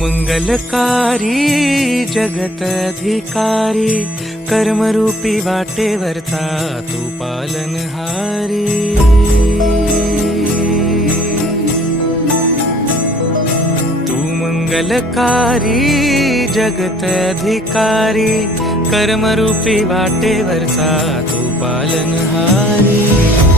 मंगलकारी जगत अधिकारी, कर्मरूपी वाटेवरचा तू पालनहारी। तू मंगलकारी जगत अधिकारी, कर्मरूपी वाटेवरचा तू पालनहारी।